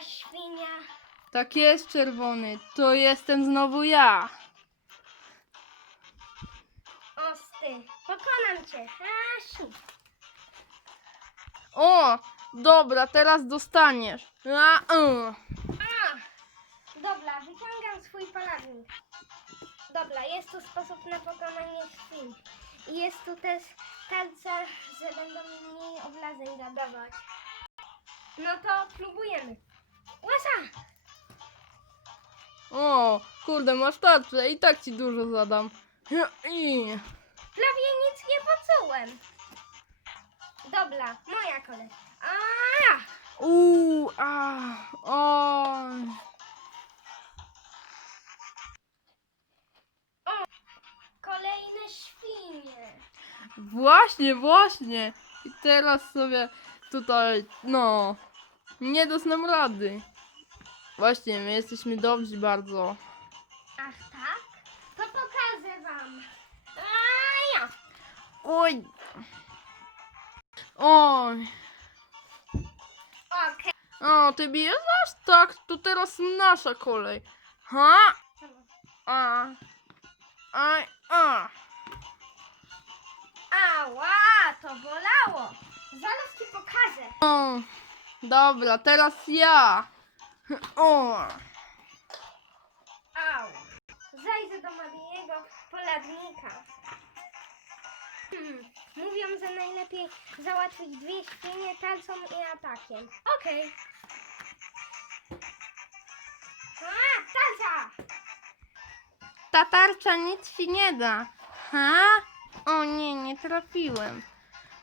świnia. Tak jest, czerwony. To jestem znowu ja. Osty, pokonam cię. Asiu. O, dobra, teraz dostaniesz. A, y. A, dobra, wyciągam swój paladin. Dobra, jest tu sposób na pokonanie świn. I jest tu też tarcza, że będą mniej oblazeń zadawać. No to próbujemy. Łasa! O, kurde, masz tarczę i tak ci dużo zadam. I. Prawie nic nie poczułem. Dobra, moja kolej. A! Uuu, a, oj. Kolejne świnie. Właśnie, właśnie. I teraz sobie tutaj, no, nie dostałem rady. Właśnie, my jesteśmy dobrzy bardzo. Ach tak? To pokażę wam. A ja. Oj. Oj. Okej. O, ty bijesz nas? Tak, to teraz nasza kolej. Ha? A. Aj, a. Ała, to bolało. Zaraz ci pokażę. O, dobra, teraz ja. O. Au. Zajdę do Mariego poladnika. Hmm. Mówią, że najlepiej załatwić dwie świnie talcą i atakiem. Okej. A, talca! Ta tarcza nic ci nie da. Ha? O nie, nie trafiłem.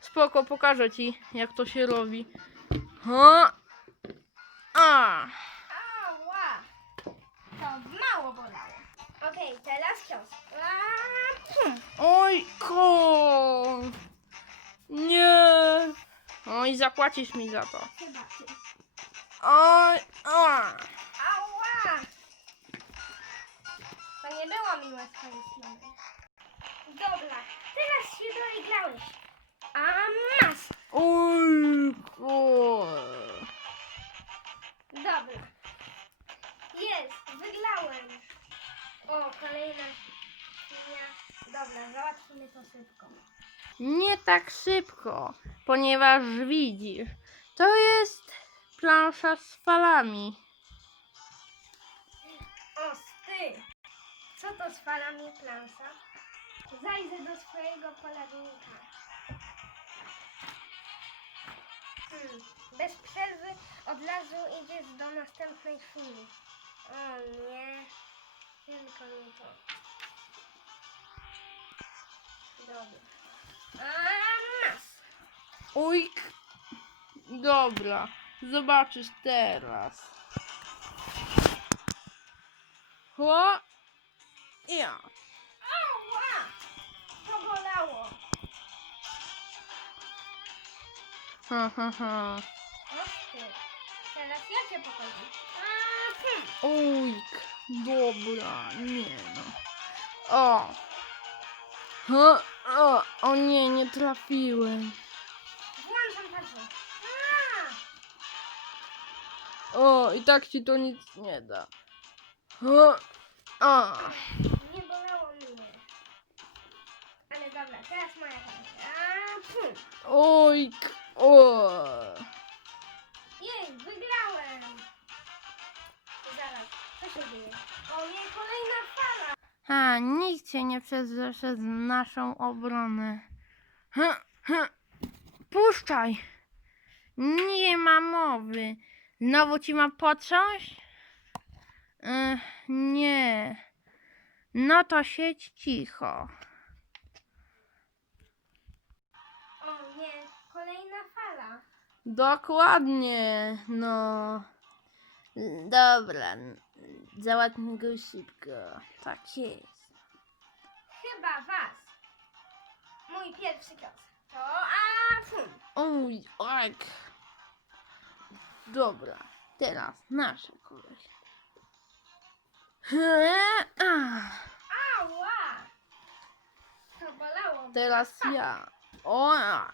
Spoko, pokażę ci, jak to się robi. Ha? A. Ała! To mało bolało. Okej, teraz cios. A, pum. Ojko! Nie! Oj, zapłacisz mi za to. Chyba ty. Oj, a. Ała! To nie było miłe z twojej strony. Dobra, teraz się doigrałeś. Wygrałem. O, kolejna świnia. Dobra, załatwimy to szybko. Nie tak szybko, ponieważ widzisz, to jest plansza z falami. O, ty! Co to z falami plansza? Zajdę do swojego poladnika. Hmm. Bez przerwy od razu idziesz do następnej chwili. O nie. Tylko nie to. Dobra. A masz. Ojk! Dobra, zobaczysz teraz. Ho! Ja. Ała! To bolało. Ha, ha, ha. Teraz ja cię pokończę. Ojk, dobra, nie no. O! Ha, o, o nie, nie trafiłem. Włączam patrzę. O, i tak ci to nic nie da. Ha, a. Nie bolało mnie. Ale dobra, teraz moja kolej. A, pum. Ojk, się dzieje? O nie, kolejna fala. Ha, nikt się nie przezrze z naszą obronę. Ha, ha. Puszczaj! Nie ma mowy. Znowu ci ma potrząść? Ech, nie. No to siedź cicho. O nie, kolejna fala. Dokładnie, no. Dobra, załatwmy go szybko. Tak jest. Chyba was. Mój pierwszy cios. To a, pum. Oj, oj. Dobra, teraz nasza kolej. Ała. To bolało. Teraz ja. O, a.